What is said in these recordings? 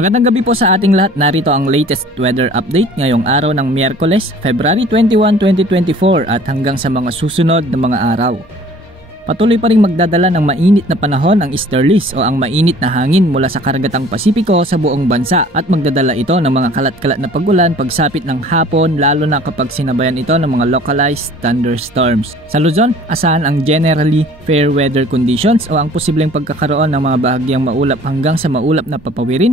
Magandang gabi po sa ating lahat. Narito ang latest weather update ngayong araw ng Miyerkules, February 21, 2024 at hanggang sa mga susunod na mga araw. Patuloy pa rin magdadala ng mainit na panahon ang easterlies o ang mainit na hangin mula sa karagatang Pasipiko sa buong bansa at magdadala ito ng mga kalat-kalat na pagulan pagsapit ng hapon, lalo na kapag sinabayan ito ng mga localized thunderstorms. Sa Luzon, asahan ang generally fair weather conditions o ang posibleng pagkakaroon ng mga bahagyang maulap hanggang sa maulap na papawirin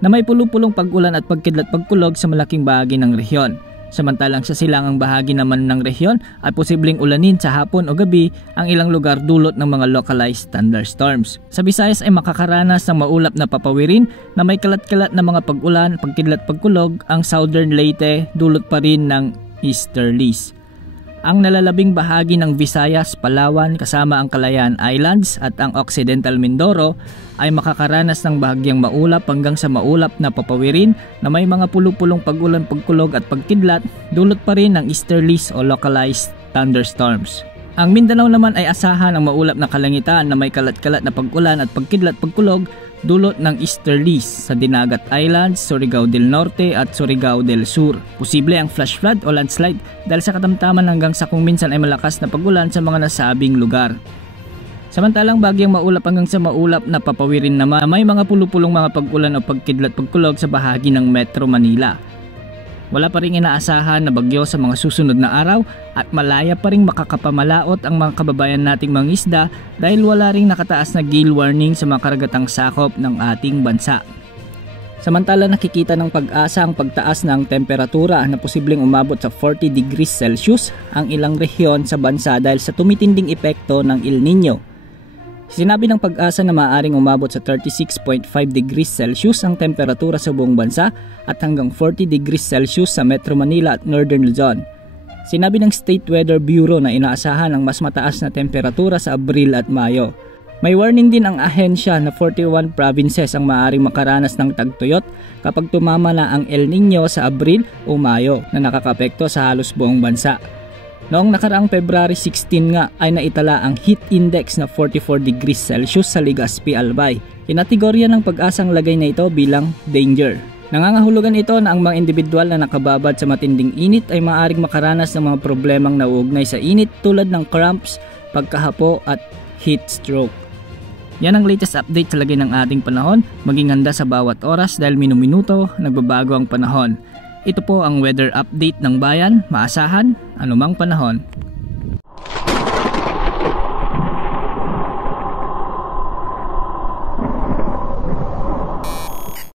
na may pulupulong pag-ulan at pagkidlat pagkulog sa malaking bahagi ng rehiyon. Samantalang sa silangang bahagi naman ng rehiyon ay posibleng ulanin sa hapon o gabi ang ilang lugar dulot ng mga localized thunderstorms. Sa Visayas ay makakaranas ng maulap na papawirin na may kalat-kalat na mga pag-ulan, pagkidlat pagkulog. Ang Southern Leyte dulot pa rin ng easterlies. Ang nalalabing bahagi ng Visayas, Palawan kasama ang Calayan Islands at ang Occidental Mindoro ay makakaranas ng bahagyang maulap hanggang sa maulap na papawirin na may mga pulupulong pag-ulan, pagkulog at pagkidlat, dulot pa rin ng easterlies o localized thunderstorms. Ang Mindanao naman ay asahan ng maulap na kalangitan na may kalat-kalat na pag-ulan at pagkidlat pagkulog dulot ng easterlies sa Dinagat Islands, Surigao del Norte at Surigao del Sur. Posible ang flash flood o landslide dahil sa katamtaman hanggang sa kung minsan ay malakas na pag-ulan sa mga nasabing lugar. Samantalang bagyang maulap hanggang sa maulap na papawirin naman may mga pulupulong mga pag-ulan o pagkidlat pagkulog sa bahagi ng Metro Manila. Wala pa ring inaasahan na bagyo sa mga susunod na araw at malaya pa ring makakapamalaot ang mga kababayan nating mga isda dahil wala ring nakataas na gale warning sa mga karagatang sakop ng ating bansa. Samantala nakikita ng Pag-asa ang pagtaas ng temperatura na posibleng umabot sa 40 degrees Celsius ang ilang rehiyon sa bansa dahil sa tumitinding epekto ng El Nino. Sinabi ng Pag-asa na maaaring umabot sa 36.5 degrees Celsius ang temperatura sa buong bansa at hanggang 40 degrees Celsius sa Metro Manila at Northern Luzon. Sinabi ng State Weather Bureau na inaasahan ang mas mataas na temperatura sa Abril at Mayo. May warning din ang ahensya na 41 provinces ang maaaring makaranas ng tagtuyot kapag tumama na ang El Nino sa Abril o Mayo na nakakapekto sa halos buong bansa. Noong nakaraang February 16 nga ay naitala ang heat index na 44 degrees Celsius sa Legazpi, Albay. Kinategorya ng Pag-asang lagay na ito bilang danger. Nangangahulugan ito na ang mga individual na nakababad sa matinding init ay maaaring makaranas ng mga problemang nauugnay sa init tulad ng cramps, pagkahapo at heat stroke. Yan ang latest update sa lagay ng ating panahon. Maging handa sa bawat oras dahil minuminuto nagbabago ang panahon. Ito po ang weather update ng bayan, maasahan anumang panahon.